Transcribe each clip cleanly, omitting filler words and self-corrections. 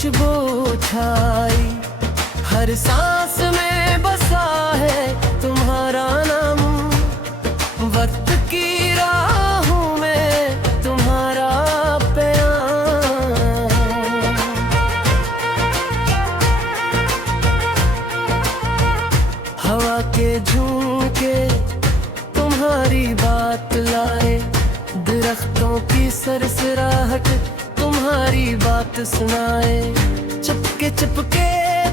खुशबू छाई, हर सांस में बसा है तुम्हारा नाम। वक्त की राहों में तुम्हारा प्यार, हवा के झोंके तुम्हारी बात लाए, दरख्तों की सरसराहट तुम्हारी बात सुनाए। चुपके चुपके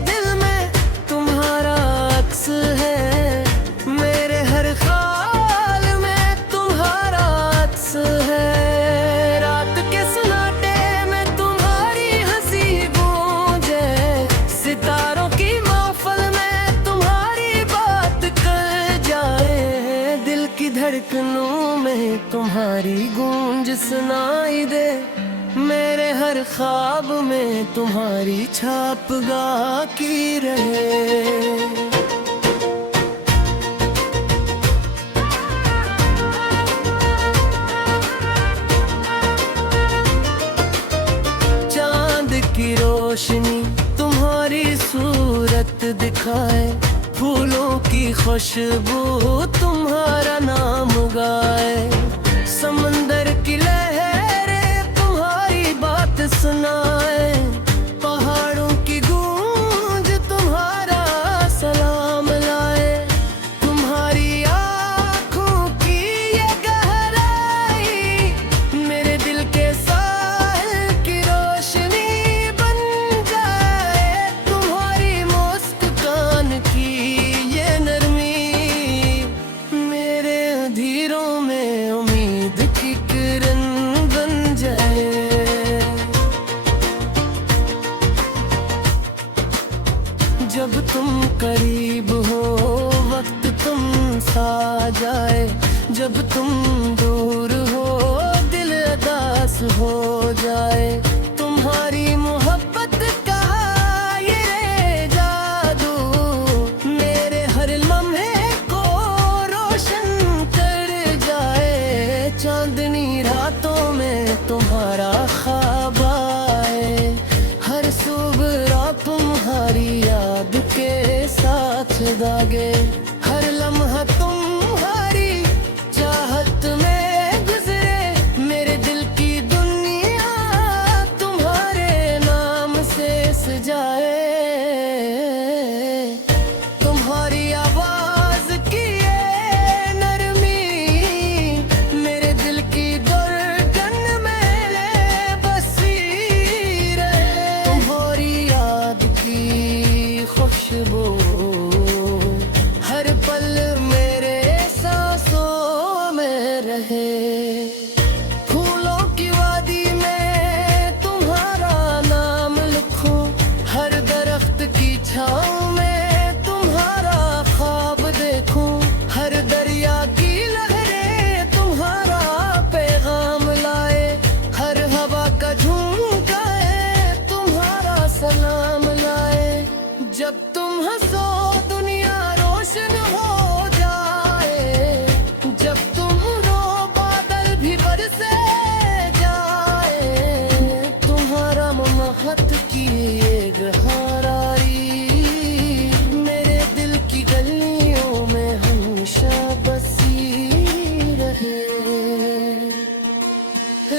दिल में तुम्हारा अक्स है, मेरे हर ख्याल में तुम्हारा अक्स है। रात के सन्नाटे में तुम्हारी हंसी गूंजे, सितारों की महफिल में तुम्हारी बात कर जाए। दिल की धड़कनों में तुम्हारी गूंज सुनाई दे, मेरे हर ख्वाब में तुम्हारी छाप बाकी रहे। चांद की रोशनी तुम्हारी सूरत दिखाए, फूलों की खुशबू तुम्हारा नाम गाए। समंदर की लहरें तुम्हारी बात सुनाए, पहाड़ों की गूंज तुम्हारा सलाम लाए। तुम्हारी आँखों की ये गहराई मेरे दिल के साहिल की रोशनी बन जाए। तुम्हारी मुस्कान की ये नरमी मेरे अंधेरों में उम्मीद की किरण बन जाए। जब तुम करीब हो वक्त तुम सा जाए, जब तुम दूर हो दिल उदास हो जाए। तुम्हारी मोहब्बत का ये जादू मेरे हर लम्हे को रोशन कर जाए। चांदनी रातों में तुम्हारा ख्वाब आए, हर सुबह तुम्हारी याद के साथ दागे। हर लम्हा तुम्हारी चाहत में गुजरे, मेरे दिल की दुनिया तुम्हारे नाम से सजाए। तुम्हारी आवाज की ये नरमी मेरे दिल की धड़कन में बसी रहे। तुम्हारी याद की खुशबू हर पल मेरे सांसों में रहे। फूलों की वादी में तुम्हारा नाम लिखूं, हर दरख्त की छाँव में तुम्हारा ख्वाब देखूं। हर दरिया की लहरें तुम्हारा पैगाम लाए, हर हवा का झोंका तुम्हारा सलाम लाए। जब तुम हंसो दुनिया रोशन हो जाए, जब तुम रो बादल भी बरसे जाए। तुम्हारा महत की ये गहराई मेरे दिल की गलियों में हमेशा बसी रहे।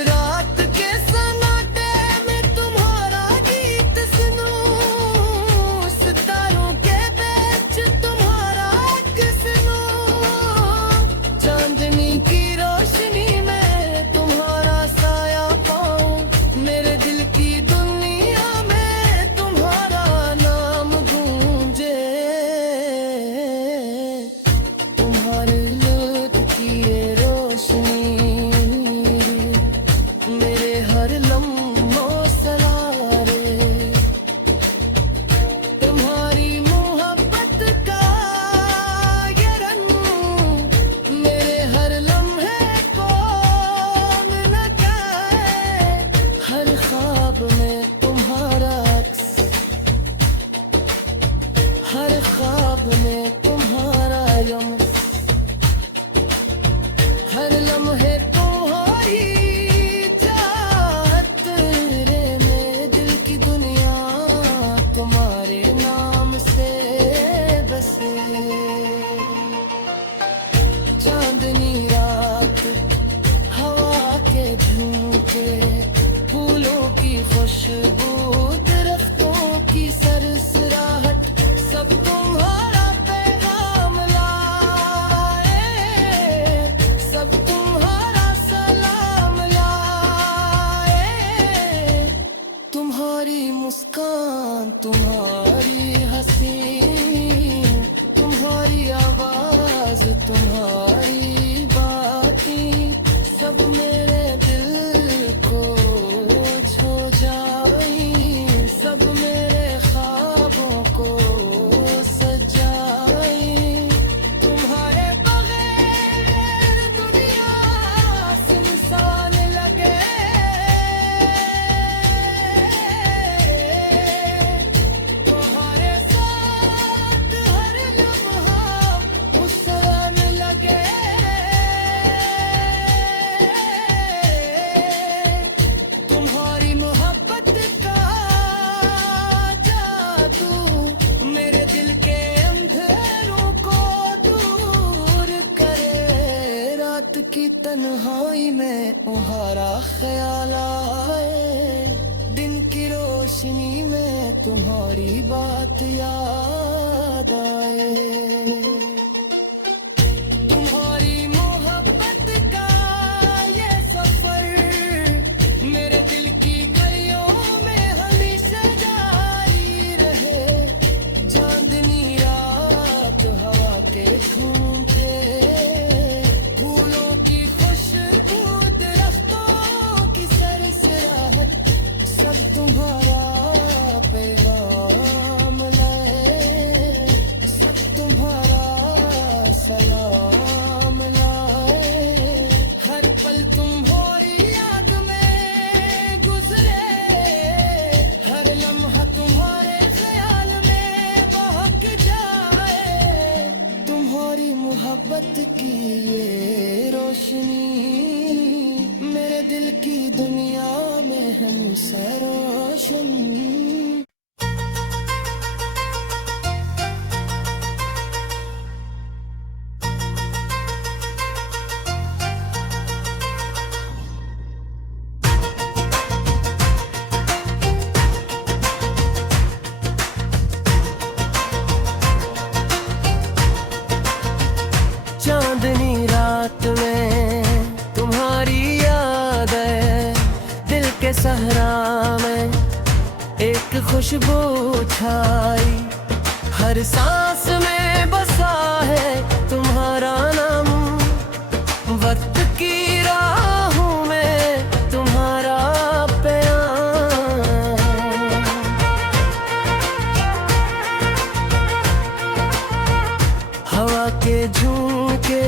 रात के सन्नाटे में तुम्हारा गीत सुनो, मुस्कान तुम्हारी हंसी, तुम्हारी आवाज तुम्हारी बातें सब मेरे दिल को छू जाई, सब मेरे ख्वाबों को सजाई। तुम्हारे बगैर दुनिया सुनसान लगे, तुम्हारे साथ हर लम्हा मुस्कुराने लगे। तुम्हारी मोहब्बत का जादू मेरे दिल के अंधेरों को दूर करे। रात की तन्हाई में तुम्हारा ख्याल आए, दिन की रोशनी में तुम्हारी बात याद आए। तुम्हारी मोहब्बत का ये सफर मेरे दिल की गलियों में हमेशा जारी रहे। चांदनी रात हवा के झोंके, फूलों की खुशबू दरख्तों की सरसराहट सब तुम्हारा पैगाम लाए, सब तुम्हारा सलाम लाए। हर पल तुम्हारी याद में गुजरे, हर लम्हा तुम्हारे ख्याल में बहक जाए। तुम्हारी मोहब्बत की ये रोशनी मेरे दिल की दुनिया में हमेशा रोशन। चांदनी रात में तुम्हारी याद है, दिल के सहरा में एक खुशबू छाई। हर सांस में बसा है तुम्हारा नाम, वक्त की राहों में तुम्हारा प्यार। हवा के झोंके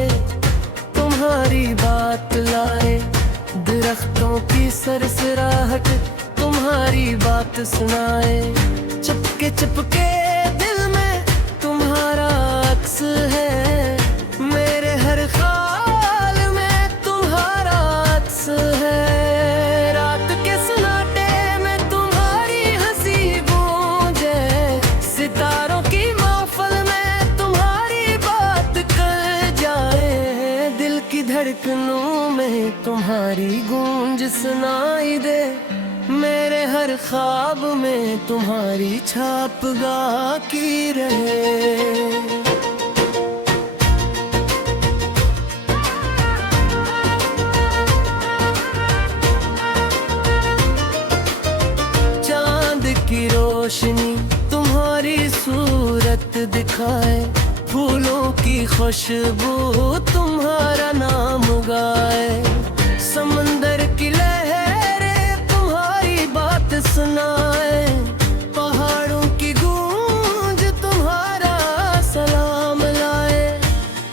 तुम्हारी बात लाए, दरख्तों की सरसराहट तुम्हारी बात सुनाए। चुपके चुपके दिल में तुम्हारा अक्स है, मेरे हर ख्याल में तुम्हारा अक्स है। रात के सन्नाटे में तुम्हारी हंसी गूंजे, सितारों की महफिल में तुम्हारी बात कर जाए। दिल की धड़कनों में तुम्हारी गूंज सुनाई दे, मेरे हर ख्वाब में तुम्हारी छाप बाकी रहे। चांद की रोशनी तुम्हारी सूरत दिखाए, फूलों की खुशबू तुम्हारा नाम गाए। समंदर की लहरें तुम्हारी बात सुनाए, पहाड़ों की गूंज तुम्हारा सलाम लाए।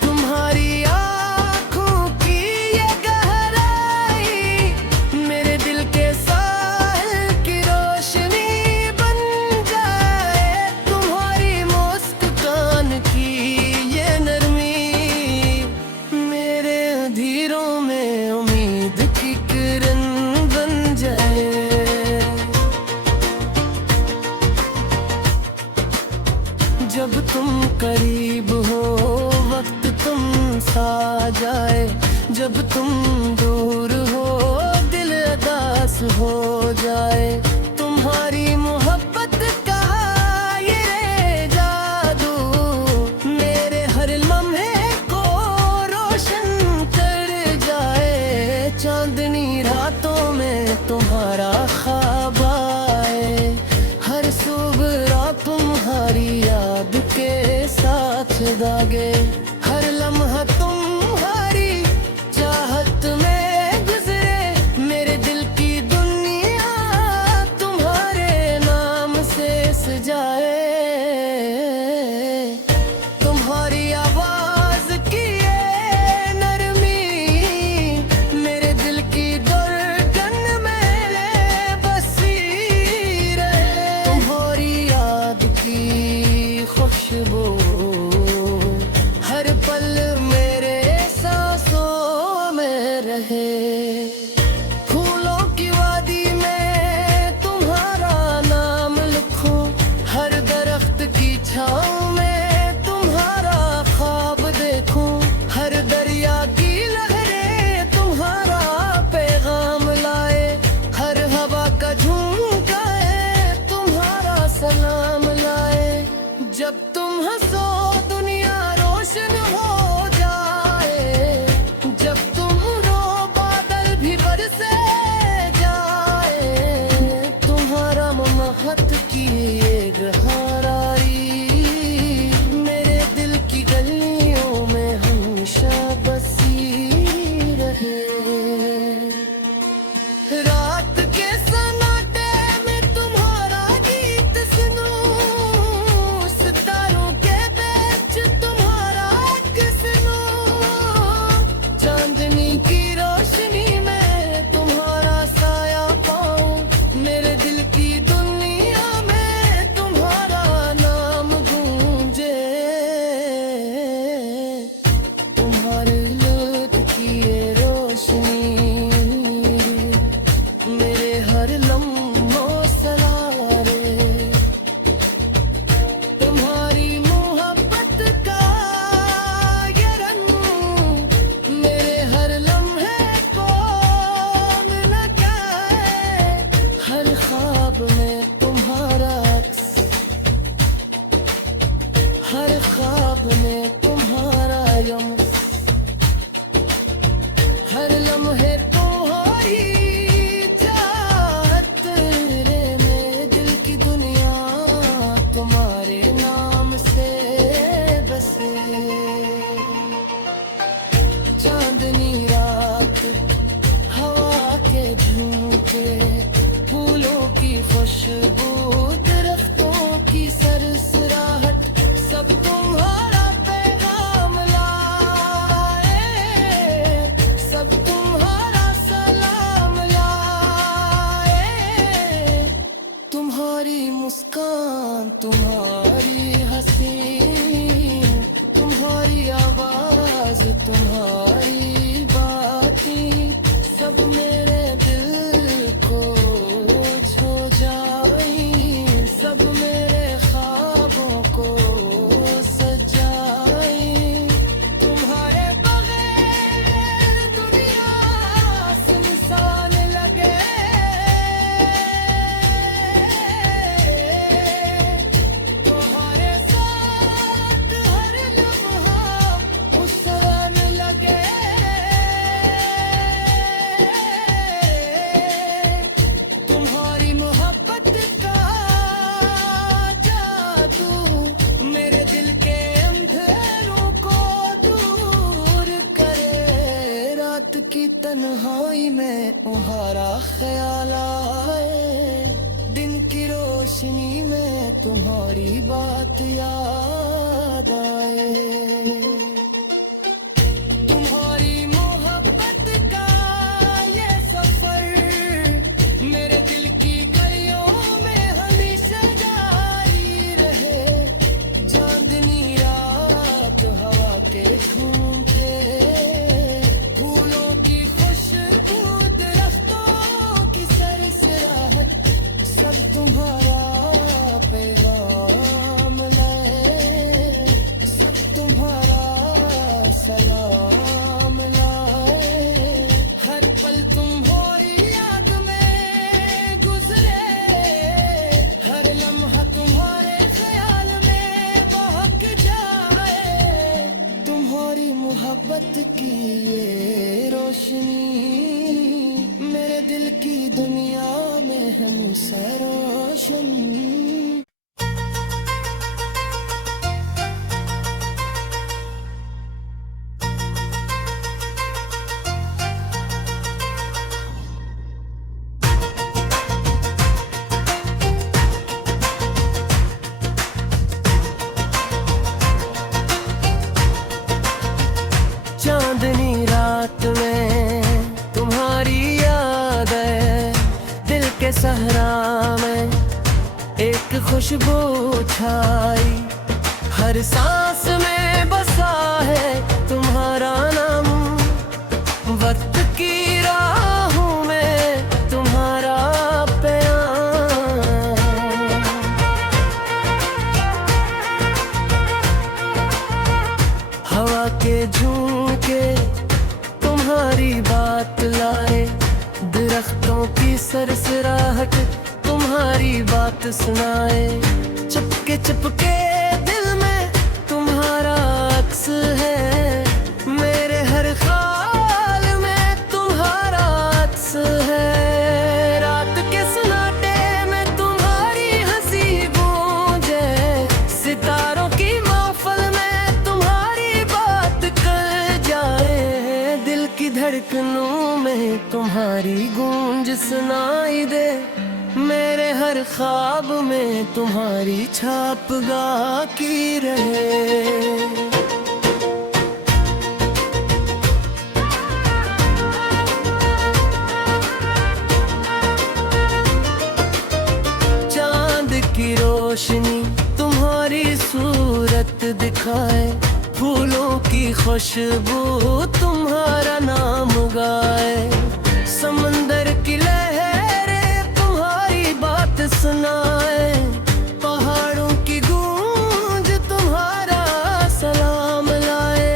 तुम्हारी आँखों की ये गहराई मेरे दिल के साहिल की रोशनी बन जाए। तुम्हारी मुस्कान की ये नरमी मेरे अंधेरों में उम्मीद की किरण बन जाए। जब तुम करीब हो वक्त तुम सा जाए, जब तुम दूर हो दिल उदास हो जाए। तुम्हारी मोहब्बत का ये जादू मेरे हर लम्हे को रोशन कर जाए। चांदनी रातों में तुम्हारा ख्वाब आए, हर दागे। हर लम्हा तुम्हारी चाहत में गुजरे, मेरे दिल की दुनिया तुम्हारे नाम से सजाए। तुम्हारी आवाज की ये नरमी मेरे दिल की धड़कन में बसी रहे। तुम्हारी याद की खुशबू हर पल मेरे सांसों में रहे। फूलों की वादी में तुम्हारा नाम लिखूं, हर दरख्त की छाँव में तुम्हारा ख्वाब देखूं, हर दरिया की लहरें तुम्हारा पैगाम लाए, हर हवा का झोंका तुम्हारा सलाम लाए। जब तुम हंसो दुनिया रोशन हो जाए, जब तुम रो बादल भी बरसे जाए। तुम्हारा महत की ये गहराई मेरे दिल की गलियों में हमेशा बसी रहे। रात के सन्नाटे में तुम्हारा गीत सुनूं, सितारों के बीच तुम्हारा एक सुनूं, चांदनी की रोशनी में तुम्हारा साया पाऊं, मेरे दिल की दुनिया में तुम्हारा नाम गूंजे। तुम्हारे लुत्फ की ये रोशनी मेरे हर लम्हों सलारे। तुम्हारी मोहब्बत का ये रंग मेरे हर लम्हे को मिलाए। हर ख्वाब में तुम्हारा अक्स, हर ख्वाब में तुम्हारा यम्स, हर लम्हे तुम्हारी चाहत रे। मेरे दिल की दुनिया तुम्हारे नाम से बसे। चांदनी रात, हवा के झोंके, फूलों की खुशबू, दरख्तों की सरसराहट, सब तुम्हारा पैगाम लाए, सब तुम्हारा सलाम लाए। तुम्हारी मुस्कान, तुम्हारी हंसी, तुम्हारी आवाज, तुम्हारी बातें, सब मेरे दिल को छू जाई, सब मेरे ख्वाबों को सजाई। तुम्हारे बगैर दुनिया सुनसान लगे, तुम्हारे साथ हर लम्हा मुस्कुराने लगे। तुम्हारी मोहब्बत का जादू मेरे दिल के अंधेरों को दूर करे। रात की तन्हाई में तुम्हारा ख्याल आए, दिन की रोशनी में तुम्हारी बात याद आए। तुम्हारी मोहब्बत का ये सफर मेरे दिल की गलियों में हमेशा जारी रहे। चांदनी रात, हवा के झोंके, फूलों की खुशबू, दरख्तों की सरसराहट, सब तुम्हारा पैगाम लाए, सब तुम्हारा एक खुशबू छाई, हर सांस में बसा है तुम्हारा नाम। वक्त की राहों में तुम्हारा प्यार, हवा के झोंके तुम्हारी बात लाए, दरख्तों की सरसराहट तुम्हारी बात सुनाए। चुपके चुपके दिल में तुम्हारा अक्स है, मेरे हर ख्याल में तुम्हारा अक्स है। रात के सन्नाटे में तुम्हारी हंसी गूंजे, सितारों की महफिल में तुम्हारी बात कर जाए। दिल की धड़कनों में तुम्हारी गूंज सुनाई दे, मेरे हर ख्वाब में तुम्हारी छाप बाकी रहे। चांद की रोशनी तुम्हारी सूरत दिखाए, फूलों की खुशबू तुम्हारा नाम गाए। समंदर की लहरें तुम्हारी बात सुनाए, पहाड़ों की गूंज तुम्हारा सलाम लाए।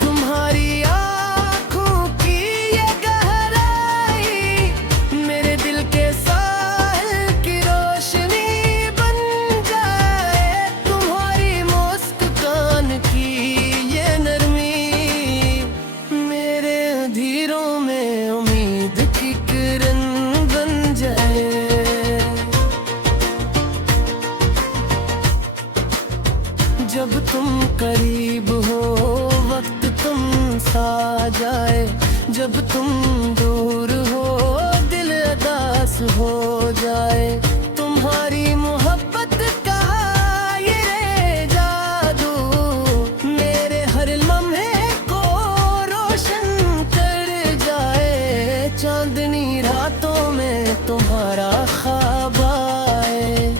तुम्हारी आँखों की ये गहराई मेरे दिल के साहिल की रोशनी बन जाए। तुम्हारी मुस्कान की ये नरमी मेरे अंधेरों में उम्मीद की किरण बन जाए। जब तुम करीब हो वक्त तुम सा जाए, जब तुम दूर हो दिल उदास हो जाए। तुम्हारी मोहब्बत का ये जादू मेरे हर लम्हे को रोशन कर जाए। चांदनी रातों में तुम्हारा ख्वाब आए,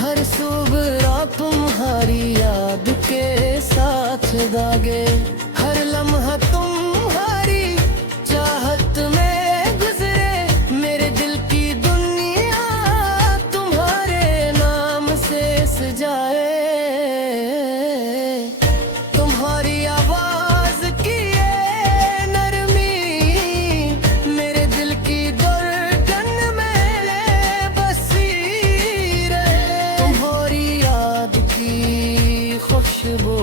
हर सुबह तुम्हारी याद के साथ दागे। हर लम्हा तुम्हारी चाहत में गुजरे, मेरे दिल की दुनिया तुम्हारे नाम से सजाए। तुम्हारी आवाज की ये नरमी मेरे दिल की धड़कन में बसी रहे। तुम्हारी याद की खुशबू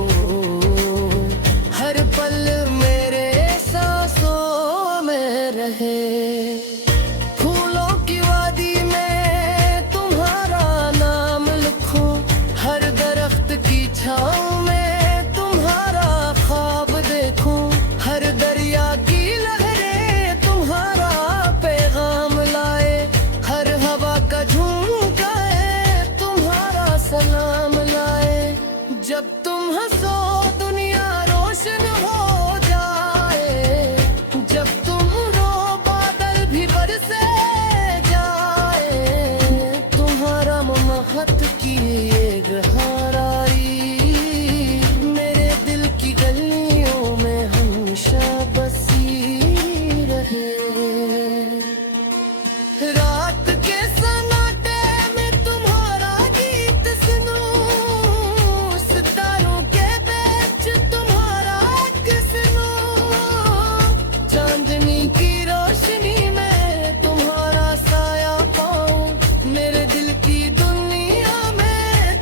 हर पल मेरे सांसों में रहे। फूलों की वादी में तुम्हारा नाम लिखूं, हर दरख्त की छाँव में तुम्हारा ख्वाब देखूं। हर दरिया की लहरें तुम्हारा पैगाम लाए, हर हवा का झोंका तुम्हारा सलाम लाए। जब तुम हंसो दुनिया रोशन हो जाए, जब तुम रो बादल भी बरसे जाए। तुम्हारा महत की ये गहराई मेरे दिल की गलियों में हमेशा बसी रहे। रात के सन्नाटे में तुम्हारा गीत सुनूं, सितारों के बीच तुम्हारा एक सुनूं। चांदनी की रोशनी में तुम्हारा साया पाऊं, मेरे दिल की दुनिया में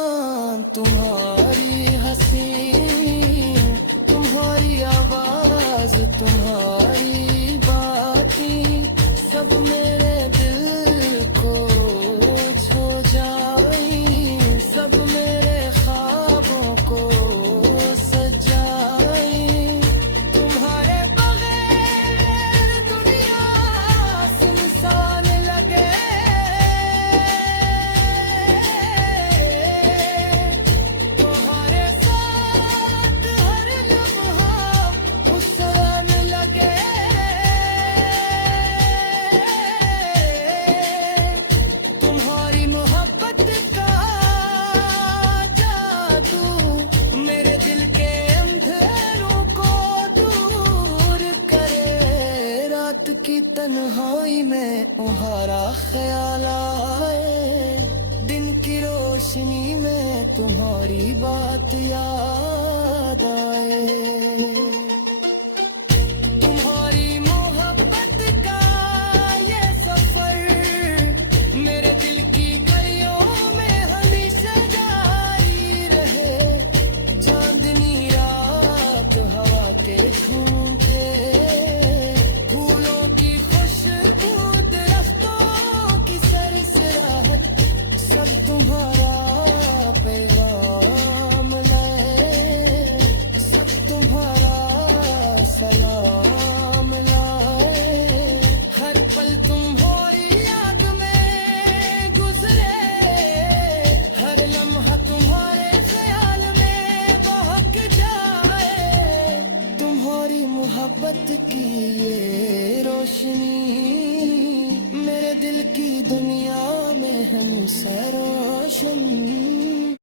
मुस्कान तुम्हारी हंसी, तुम्हारी आवाज तुम्हारी बातें सब मेरे दिल को छू जाई, सब मेरे ख्वाबों को सजाई। तुम्हारे बगैर दुनिया सुनसान लगे, तुम्हारे साथ हर लम्हा मुस्कुरान लगे। तुम्हारी मोहब्बत का जादू मेरे दिल के अंधेरों को दूर करे। रात की तन्हाई में तुम्हारा ख्याल आए, दिन की रोशनी में तुम्हारी बात याद आए।